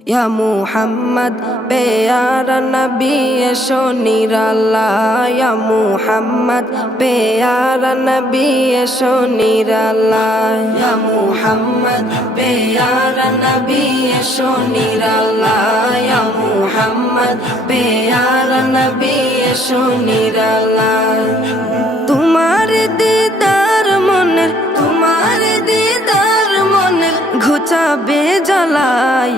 या मुहम्मद प्यारा नबी एशो निराला या मुहम्मद प्यारा नबी एशो निराला या मुहम्मद प्यारा नबी एशो निराला या मुहम्मद प्यारा नबी एशो निराला तुम्हारे दीदार मने तुम्हारे दीदार मने घुचाबे জ্বালা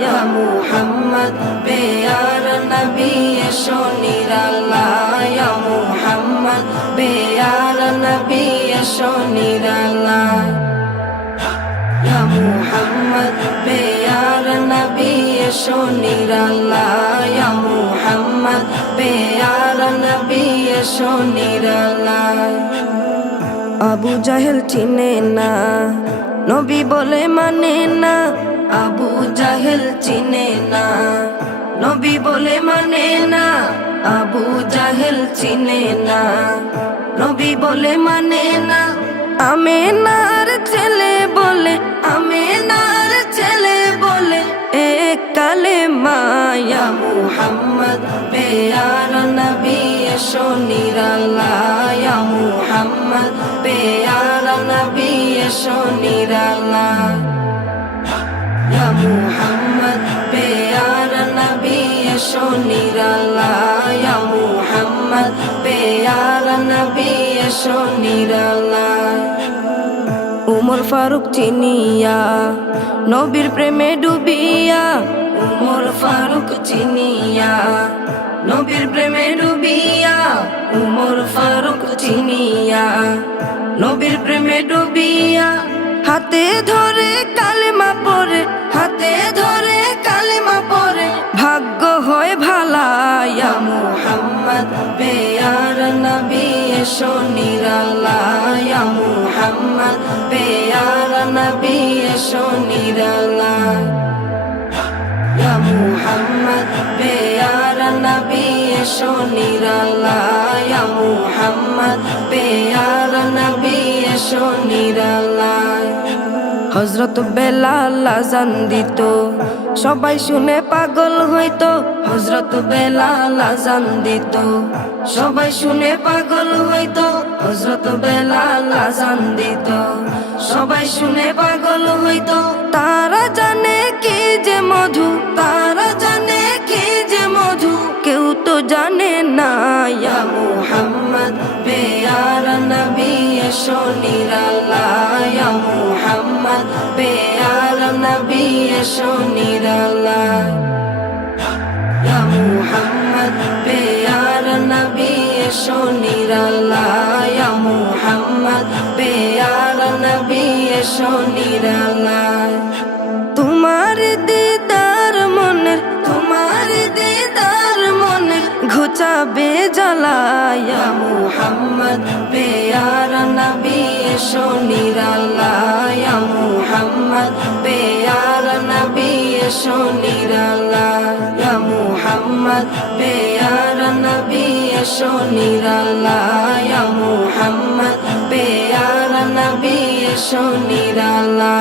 या मुहम्मद प्यारा नबी एशो निराला या मुहम्मद प्यारा नबी एशो निराला या मुहम्मद प्यारा नबी एशो निराला या मुहम्मद प्यारा नबी एशो निराला আবু জাহেল চিনে না নবী বলে মানে না আবু জাহেল চিনে না নবী বলে মানে না আবু জাহেল চিনে না নবী বলে মানে না আমেনার ছেলে বলে আমেনার ছেলে বলে এক কালেমা ইয়া মুহাম্মদ প্যারা নবী এশো নিরালা ইয়া মুহাম্মদ প্যারা নবী এশো নিরালা या मुहम्मद प्यारा नबी एशो निराला या मुहम्मद प्यारा नबी एशो निराला उमर फारूक चिनिया नबीर प्रेमे डुबिया उमर फारूक चिनिया नबीर प्रेमे डुबिया उमर फारूक चिनिया नबीर प्रेमे डुबिया हाथे धरे कालेमा परे हाथे धरे कालेमा परे भाग्य হয় ভালা या मुहम्मद प्यारा नबी एशो निराला या मुहम्मद प्यारा नबी एशो निराला या मुहम्मद प्यारा नबी एशो निराला या मुहम्मद प्यारा नबी एशो निराला হযরত বেলাল আযান দিত সবাই শুনে পাগল হইতো হযরত বেলাল আযান দিত সবাই শুনে পাগল হইতো হযরত বেলাল আযান দিত সবাই শুনে পাগল হইতো তারা জানে কি যে মধু তারা জানে কি যে মধু কেউ তো জানে না ইয়া মুহাম্মদ প্যারা নবী এশো নিরালা ইয়া মুহাম্মদ प्यारा नबी एशो निराला या मुहम्मद प्यारा नबी एशो निराला या मुहम्मद प्यारा नबी एशो निराला तुम्हारे दीदार मने घुचाबे জ্বালা या मुहम्मद प्यारा नबी एशो निराला या मुहम्मद प्यारा नबी एशो निराला या मुहम्मद प्यारा नबी एशो निराला या मुहम्मद प्यारा नबी एशो निराला।